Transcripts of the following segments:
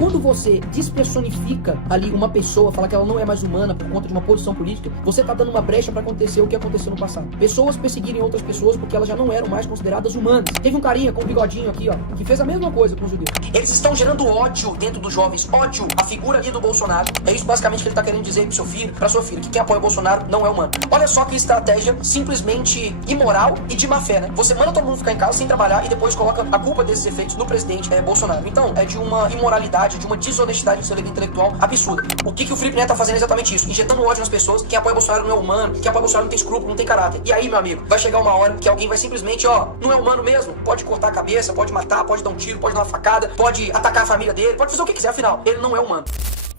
Quando você despersonifica ali uma pessoa, fala que ela não é mais humana por conta de uma posição política, você tá dando uma brecha pra acontecer o que aconteceu no passado. Pessoas perseguirem outras pessoas porque elas já não eram mais consideradas humanas. Teve um carinha com um bigodinho aqui, ó, que fez a mesma coisa com os judeus. Eles estão gerando ódio dentro dos jovens, ódio à figura ali do Bolsonaro. É isso basicamente que ele tá querendo dizer pro seu filho, pra sua filha, que quem apoia o Bolsonaro não é humano. Olha só que estratégia simplesmente imoral e de má fé, né? Você manda todo mundo ficar em casa sem trabalhar e depois coloca a culpa desses efeitos no presidente Bolsonaro. Então, é de uma imoralidade, de uma desonestidade intelectual absurda. O que o Felipe Neto tá fazendo é exatamente isso, injetando ódio nas pessoas. Quem apoia o Bolsonaro não é humano, quem apoia o Bolsonaro não tem escrúpulo, não tem caráter. E aí, meu amigo, vai chegar uma hora que alguém vai simplesmente, ó, não é humano mesmo, pode cortar a cabeça, pode matar, pode dar um tiro, pode dar uma facada, pode atacar a família dele, pode fazer o que quiser, afinal, ele não é humano.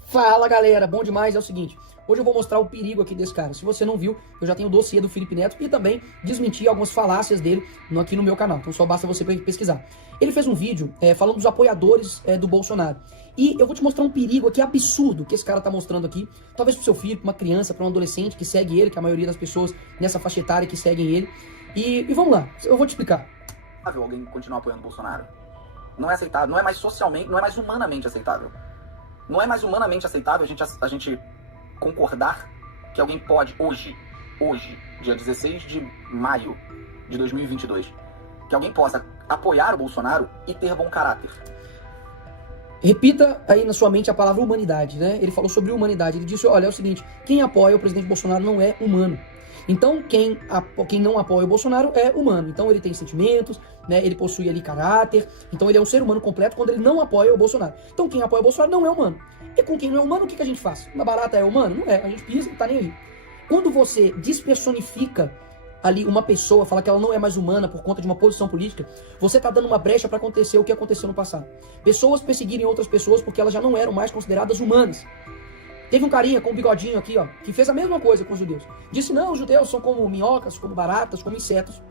Fala, galera, bom demais. É o seguinte, hoje eu vou mostrar o perigo aqui desse cara. Se você não viu, eu já tenho o dossiê do Felipe Neto e também desmentir algumas falácias dele aqui no meu canal. Então só basta você pesquisar. Ele fez um vídeo falando dos apoiadores do Bolsonaro. E eu vou te mostrar um perigo aqui absurdo que esse cara tá mostrando aqui. Talvez pro seu filho, pra uma criança, pra um adolescente que segue ele, que a maioria das pessoas nessa faixa etária que seguem ele. E vamos lá, eu vou te explicar. Alguém continuar apoiando o Bolsonaro. Não é aceitável, não é mais socialmente, não é mais humanamente aceitável. Não é mais humanamente aceitável a gente concordar que alguém pode, hoje, dia 16 de maio de 2022, que alguém possa apoiar o Bolsonaro e ter bom caráter. Repita aí na sua mente a palavra humanidade, né? Ele falou sobre humanidade. Ele disse, olha, é o seguinte, quem apoia o presidente Bolsonaro não é humano. Então, quem não apoia o Bolsonaro é humano. Então, ele tem sentimentos, né? Ele possui ali caráter. Então, ele é um ser humano completo quando ele não apoia o Bolsonaro. Então, quem apoia o Bolsonaro não é humano. E com quem não é humano, o que a gente faz? Uma barata é humano? Não é. A gente pisa e tá nem aí. Quando você despersonifica ali uma pessoa, fala que ela não é mais humana por conta de uma posição política, você tá dando uma brecha para acontecer o que aconteceu no passado. Pessoas perseguirem outras pessoas porque elas já não eram mais consideradas humanas. Teve um carinha com um bigodinho aqui, ó, que fez a mesma coisa com os judeus. Disse, não, os judeus são como minhocas, como baratas, como insetos.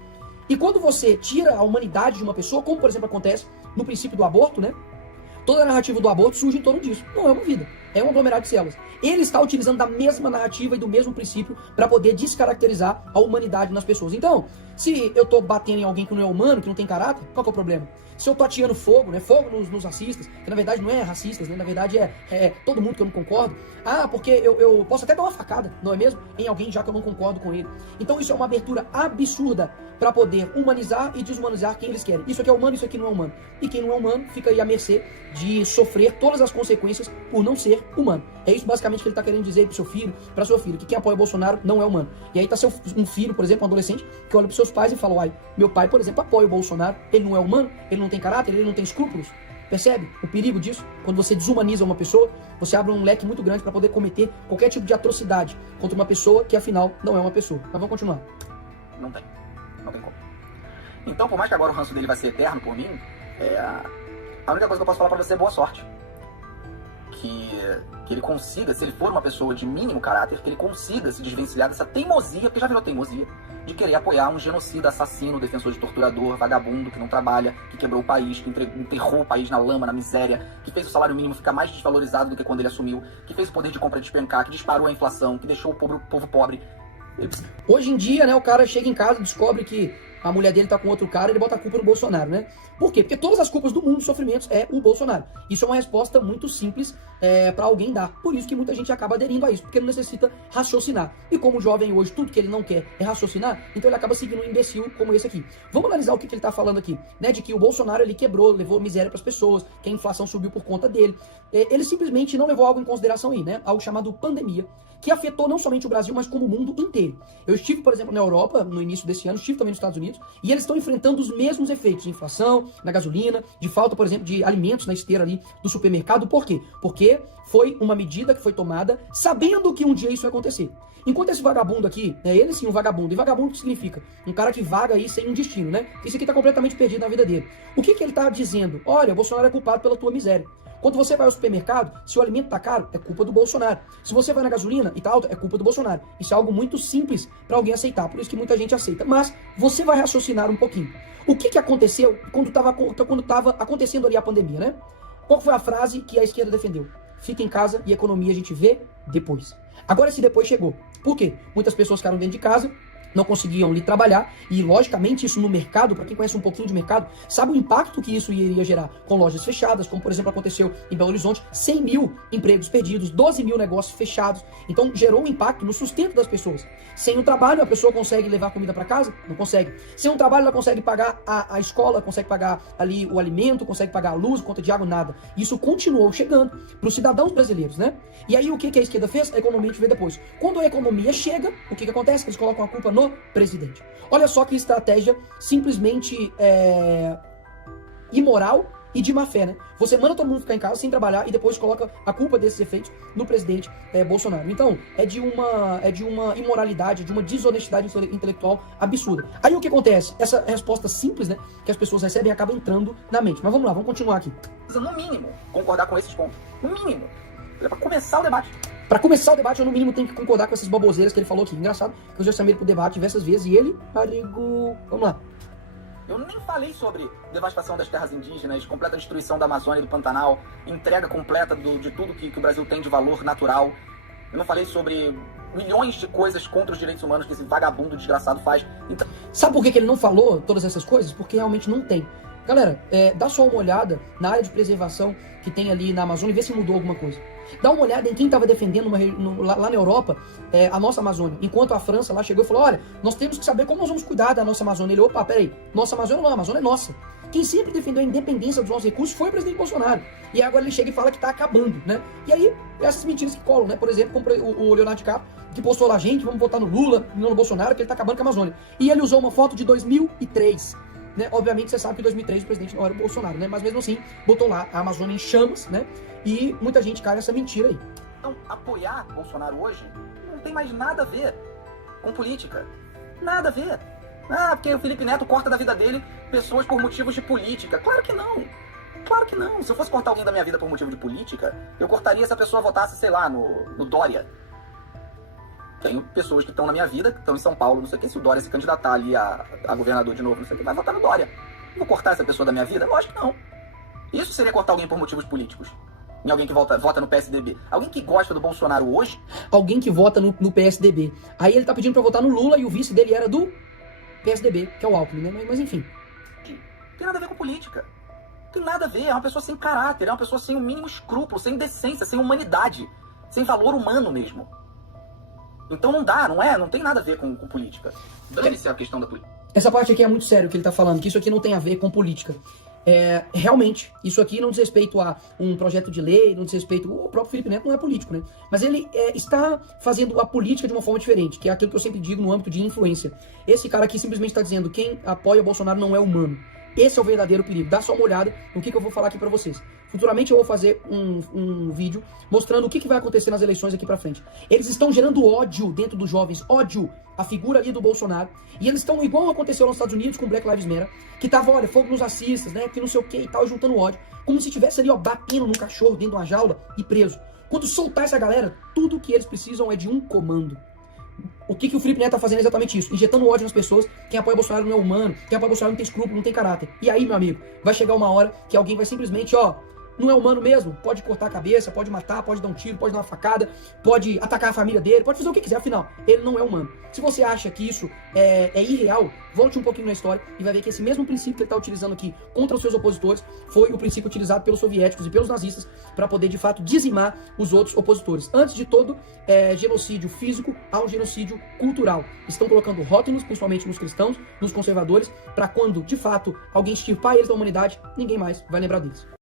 E quando você tira a humanidade de uma pessoa, como por exemplo acontece no princípio do aborto, né? Toda a narrativa do aborto surge em torno disso. Não é uma vida, é um aglomerado de células. Ele está utilizando da mesma narrativa e do mesmo princípio para poder descaracterizar a humanidade nas pessoas. Então, se eu tô batendo em alguém que não é humano, que não tem caráter, qual que é o problema? Se eu tô atirando fogo, né? Fogo nos racistas, que na verdade não é racistas, né? Na verdade é todo mundo que eu não concordo. Ah, porque eu posso até dar uma facada, não é mesmo? Em alguém já que eu não concordo com ele. Então isso é uma abertura absurda para poder humanizar e desumanizar quem eles querem. Isso aqui é humano, isso aqui não é humano. E quem não é humano fica aí à mercê de sofrer todas as consequências por não ser humano. É isso basicamente que ele tá querendo dizer pro seu filho, pra sua filha, que quem apoia o Bolsonaro não é humano. E aí tá um filho, por exemplo, um adolescente, que olha pros seus pais e fala, uai, meu pai, por exemplo, apoia o Bolsonaro, ele não é humano, ele não tem caráter, ele não tem escrúpulos. Percebe o perigo disso? Quando você desumaniza uma pessoa, você abre um leque muito grande para poder cometer qualquer tipo de atrocidade contra uma pessoa que afinal não é uma pessoa. Mas vamos continuar. Não tem como. Então, por mais que agora o ranço dele vai ser eterno por mim, a única coisa que eu posso falar pra você é boa sorte. Que ele consiga, se ele for uma pessoa de mínimo caráter, que ele consiga se desvencilhar dessa teimosia, porque já virou teimosia, de querer apoiar um genocida, assassino, defensor de torturador, vagabundo, que não trabalha, que quebrou o país, que enterrou o país na lama, na miséria, que fez o salário mínimo ficar mais desvalorizado do que quando ele assumiu, que fez o poder de compra despencar, que disparou a inflação, que deixou o povo pobre. Hoje em dia, né, o cara chega em casa e descobre que a mulher dele tá com outro cara e ele bota a culpa no Bolsonaro, né? Por quê? Porque todas as culpas do mundo dos sofrimentos é o Bolsonaro. Isso é uma resposta muito simples pra alguém dar. Por isso que muita gente acaba aderindo a isso, porque não necessita raciocinar. E como o jovem hoje, tudo que ele não quer é raciocinar, então ele acaba seguindo um imbecil como esse aqui. Vamos analisar o que ele tá falando aqui, né? De que o Bolsonaro, ele quebrou, levou miséria pras pessoas, que a inflação subiu por conta dele. Ele simplesmente não levou algo em consideração aí, né? Algo chamado pandemia, que afetou não somente o Brasil, mas como o mundo inteiro. Eu estive, por exemplo, na Europa, no início desse ano, estive também nos Estados Unidos, e eles estão enfrentando os mesmos efeitos de inflação, na gasolina, de falta, por exemplo, de alimentos na esteira ali do supermercado. Por quê? Porque foi uma medida que foi tomada sabendo que um dia isso ia acontecer. Enquanto esse vagabundo aqui, ele sim um vagabundo, e vagabundo significa um cara que vaga aí sem um destino, né? Esse aqui tá completamente perdido na vida dele. O que ele tá dizendo? Olha, o Bolsonaro é culpado pela tua miséria. Quando você vai ao supermercado, se o alimento tá caro, é culpa do Bolsonaro. Se você vai na gasolina e tá alta, é culpa do Bolsonaro. Isso é algo muito simples para alguém aceitar, por isso que muita gente aceita. Mas você vai raciocinar um pouquinho. O que aconteceu quando tava acontecendo ali a pandemia, né? Qual foi a frase que a esquerda defendeu? Fica em casa e a economia a gente vê depois. Agora esse depois chegou. Por quê? Muitas pessoas ficaram dentro de casa, não conseguiam ali trabalhar, e logicamente isso no mercado, para quem conhece um pouquinho de mercado, sabe o impacto que isso iria gerar com lojas fechadas, como por exemplo aconteceu em Belo Horizonte, 100 mil empregos perdidos, 12 mil negócios fechados, então gerou um impacto no sustento das pessoas. Sem o trabalho, a pessoa consegue levar comida para casa? Não consegue. Sem o trabalho, ela consegue pagar a escola, consegue pagar ali o alimento, consegue pagar a luz, conta de água, nada. Isso continuou chegando para os cidadãos brasileiros, né? E aí o que a esquerda fez? A economia a gente vê depois. Quando a economia chega, o que acontece? Eles colocam a culpa no presidente. Olha só que estratégia simplesmente imoral e de má fé, né? Você manda todo mundo ficar em casa sem trabalhar e depois coloca a culpa desses efeitos no presidente Bolsonaro. Então, é de uma imoralidade, de uma desonestidade intelectual absurda. Aí o que acontece? Essa resposta simples, né, que as pessoas recebem acaba entrando na mente. Mas vamos lá, vamos continuar aqui. No mínimo, concordar com esses pontos. No mínimo. É pra começar o debate. Pra começar o debate, eu no mínimo tenho que concordar com essas baboseiras que ele falou aqui. Engraçado, que eu já chamei ele pro debate diversas vezes e ele... Vamos lá. Eu nem falei sobre devastação das terras indígenas, completa destruição da Amazônia e do Pantanal, entrega completa de tudo que o Brasil tem de valor natural. Eu não falei sobre milhões de coisas contra os direitos humanos que esse vagabundo desgraçado faz. Então... Sabe por que ele não falou todas essas coisas? Porque realmente não tem. Galera, dá só uma olhada na área de preservação que tem ali na Amazônia e vê se mudou alguma coisa. Dá uma olhada em quem estava defendendo lá na Europa a nossa Amazônia. Enquanto a França lá chegou e falou, olha, nós temos que saber como nós vamos cuidar da nossa Amazônia. Ele, opa, peraí, nossa Amazônia não, a Amazônia é nossa. Quem sempre defendeu a independência dos nossos recursos foi o presidente Bolsonaro. E agora ele chega e fala que está acabando, né? E aí, essas mentiras que colam, né? Por exemplo, o Leonardo DiCaprio, que postou lá, gente, vamos votar no Lula, não no Bolsonaro, que ele está acabando com a Amazônia. E ele usou uma foto de 2003. Né? Obviamente você sabe que em 2003 o presidente não era o Bolsonaro, né? Mas mesmo assim, botou lá a Amazônia em chamas, né? E muita gente cai nessa mentira aí. Então, apoiar Bolsonaro hoje não tem mais nada a ver com política. Nada a ver. Ah, porque o Felipe Neto corta da vida dele pessoas por motivos de política. Claro que não. Claro que não. Se eu fosse cortar alguém da minha vida por motivo de política, eu cortaria se a pessoa votasse, sei lá, no Dória. Tenho pessoas que estão na minha vida, que estão em São Paulo, não sei o que, se o Dória se candidatar ali a governador de novo, não sei o que, vai votar no Dória. Vou cortar essa pessoa da minha vida? Lógico que não. Isso seria cortar alguém por motivos políticos. Em alguém que vota no PSDB. Alguém que gosta do Bolsonaro hoje... Alguém que vota no PSDB. Aí ele tá pedindo pra votar no Lula e o vice dele era do PSDB, que é o Alckmin, né? Mas enfim. Não tem nada a ver com política. Não tem nada a ver. É uma pessoa sem caráter, é uma pessoa sem o mínimo escrúpulo, sem decência, sem humanidade, sem valor humano mesmo. Então não dá, não tem nada a ver com política. Dane-se a questão da política. Essa parte aqui é muito sério que ele tá falando, que isso aqui não tem a ver com política. Realmente, isso aqui não diz respeito a um projeto de lei, não diz respeito... O próprio Felipe Neto não é político, né? Mas ele está fazendo a política de uma forma diferente, que é aquilo que eu sempre digo no âmbito de influência. Esse cara aqui simplesmente está dizendo quem apoia o Bolsonaro não é humano. Esse é o verdadeiro perigo. Dá só uma olhada no que eu vou falar aqui pra vocês. Futuramente eu vou fazer um vídeo mostrando o que vai acontecer nas eleições aqui pra frente. Eles estão gerando ódio dentro dos jovens, ódio à figura ali do Bolsonaro. E eles estão, igual aconteceu nos Estados Unidos com o Black Lives Matter, que tava, olha, fogo nos racistas, né, que não sei o que e tal, juntando ódio. Como se tivesse ali, ó, batendo num cachorro dentro de uma jaula e preso. Quando soltar essa galera, tudo que eles precisam é de um comando. O que o Felipe Neto tá fazendo é exatamente isso, injetando ódio nas pessoas. Quem apoia Bolsonaro não é humano, quem apoia Bolsonaro não tem escrúpulo, não tem caráter. E aí, meu amigo, vai chegar uma hora que alguém vai simplesmente, ó, não é humano mesmo, pode cortar a cabeça, pode matar, pode dar um tiro, pode dar uma facada, pode atacar a família dele, pode fazer o que quiser, afinal, ele não é humano. Se você acha que isso é irreal, volte um pouquinho na história e vai ver que esse mesmo princípio que ele está utilizando aqui contra os seus opositores foi o princípio utilizado pelos soviéticos e pelos nazistas para poder, de fato, dizimar os outros opositores. Antes de todo genocídio físico, há um genocídio cultural. Estão colocando rótulos, principalmente nos cristãos, nos conservadores, para quando, de fato, alguém extirpar eles da humanidade, ninguém mais vai lembrar deles.